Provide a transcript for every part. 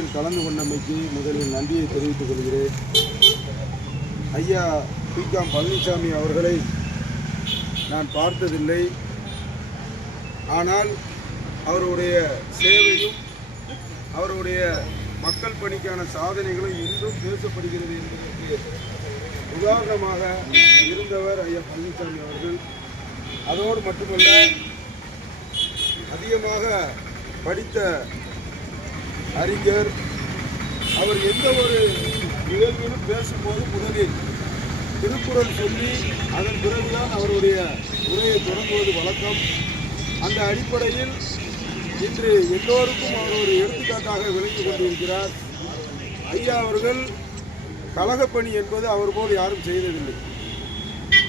நிகழ்வில் கலந்து கொண்டமைக்கு முதலில் நன்றியை தெரிவித்துக் கொள்கிறேன். ஐயா பிகாம் பழனிசாமி அவர்களை நான் பார்த்ததில்லை. ஆனால் அவருடைய சேவையும் அவருடைய மக்கள் பணிக்கான சாதனைகளும் இன்றும் பேசப்படுகிறது என்பதற்கு உதாரணமாக இருந்தவர் ஐயா பழனிசாமி அவர்கள். அதோடு மட்டுமல்ல, அதிகமாக படித்த அறிஞர். அவர் எந்த ஒரு நிகழ்விலும் பேசும்போது முதலில் திருக்குறள் சொல்லி அதன் பிறகுதான் அவருடைய உரையை தொடங்குவது வழக்கம். அந்த அடிப்படையில் இன்று எல்லோருக்கும் அவர் ஒரு எடுத்துக்காட்டாக விளங்கி கொண்டிருக்கிறார். ஐயா அவர்கள் கழகப்பணி என்பது அவர் போல் யாரும் செய்ததில்லை.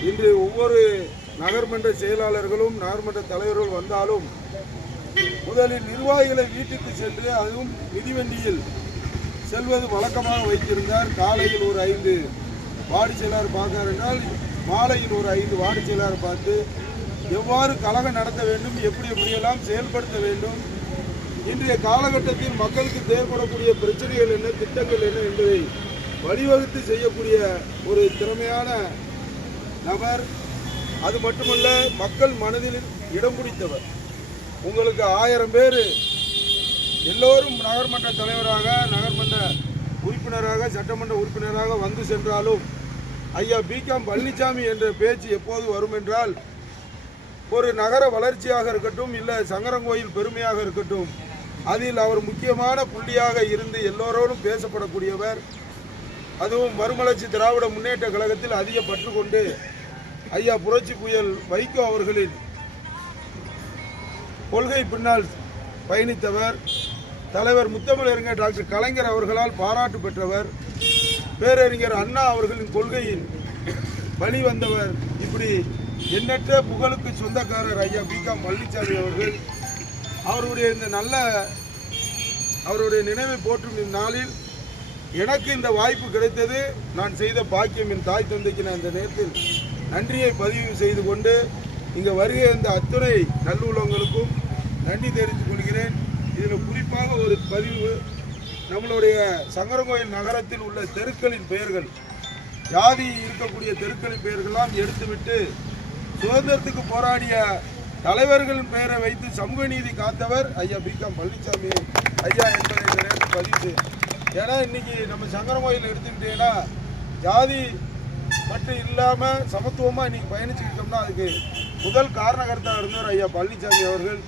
இன்று ஒவ்வொரு நகர்மன்ற செயலாளர்களும் நகர்மன்ற தலைவர்கள் வந்தாலும் முதலில் நிர்வாகிகளை வீட்டுக்கு சென்று, அதுவும் மிதிவண்டியில் செல்வது வழக்கமாக வைத்திருந்தார். காலையில் ஒரு 5 வார்டு செயலாளர் பார்க்கிறார் என்றால் மாலையில் ஒரு 5 வார்டு செயலாளர் பார்த்து எவ்வாறு கழகம் நடத்த வேண்டும், எப்படியெல்லாம் செயல்படுத்த வேண்டும், இன்றைய காலகட்டத்தில் மக்களுக்கு தேவைப்படக்கூடிய பிரச்சனைகள் என்ன, திட்டங்கள் என்ன என்பதை வழிவகுத்து செய்யக்கூடிய ஒரு திறமையான நபர். அது மட்டுமல்ல, மக்கள் மனதில் இடம் பிடித்தவர். உங்களுக்கு 1000 பேர் எல்லோரும் நகர்மன்ற தலைவராக, நகர்மன்ற உறுப்பினராக, சட்டமன்ற உறுப்பினராக வந்து சென்றாலும் ஐயா பிகாம் பழனிசாமி என்ற பேச்சு எப்போது வரும் என்றால், ஒரு நகர வளர்ச்சியாக இருக்கட்டும், இல்லை சங்கரங்கோயில் பெருமையாக இருக்கட்டும், அதில் அவர் முக்கியமான புள்ளியாக இருந்து எல்லோரோடும் பேசப்படக்கூடியவர். அதுவும் மறுமலர்ச்சி திராவிட முன்னேற்ற கழகத்தில் அதிக பற்று கொண்டு ஐயா புரட்சி புயல் வைகோ அவர்களின் கொள்கை பின்னால் பயணித்தவர். தலைவர் முத்தமிழறிஞர் டாக்டர் கலைஞர் அவர்களால் பாராட்டு பெற்றவர். பேரறிஞர் அண்ணா அவர்களின் கொள்கையின் வழி வந்தவர். இப்படி எண்ணற்ற புகழுக்கு சொந்தக்காரர் ஐயா பிகாம் பழனிசாமி அவர்கள். அவருடைய நினைவை போற்றும் இந்நாளில் எனக்கு இந்த வாய்ப்பு கிடைத்தது நான் செய்த பாக்கியம். என் தாய் தந்தைக்கு நான் இந்த நேரத்தில் நன்றியை பதிவு செய்து கொண்டு இங்கே வருகை இந்த அத்துணை நல்லுள்ளவங்களுக்கும் நன்றி தெரிவித்துக் கொள்கிறேன். இதில் குறிப்பாக ஒரு பதிவு, நம்மளுடைய சங்கரங்கோயில் நகரத்தில் உள்ள தெருக்களின் பெயர்கள், ஜாதி இருக்கக்கூடிய தெருக்களின் பெயர்களெல்லாம் எடுத்துவிட்டு சுதந்திரத்துக்கு போராடிய தலைவர்களின் பெயரை வைத்து சமூக நீதி காத்தவர் ஐயா பிகாம் பழனிசாமி ஐயா என்பதை இந்த நேரத்தில் பதிவு செய்யும். ஏன்னா இன்னைக்கு நம்ம சங்கரங்கோயில் எடுத்துக்கிட்டீங்கன்னா ஜாதி பற்று இல்லாமல் சமத்துவமாக இன்றைக்கி பயணிச்சுக்கிட்டோம்னா அதுக்கு முதல் காரணகர்த்தாக இருந்தவர் ஐயா பழனிசாமி அவர்கள்.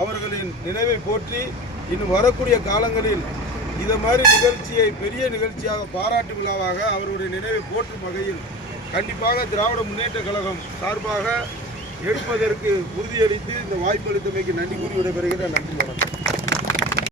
அவர்களின் நினைவை போற்றி இன்னும் வரக்கூடிய காலங்களில் இதை மாதிரி நிகழ்ச்சியை பெரிய நிகழ்ச்சியாக, பாராட்டு விழாவாக அவருடைய நினைவை போற்றும் வகையில் கண்டிப்பாக திராவிட முன்னேற்ற கழகம் சார்பாக எடுப்பதற்கு உறுதியளித்து இந்த வாய்ப்பு அளித்தமைக்கு நன்றி கூறி விடைபெறுகிறேன். நன்றி, வணக்கம்.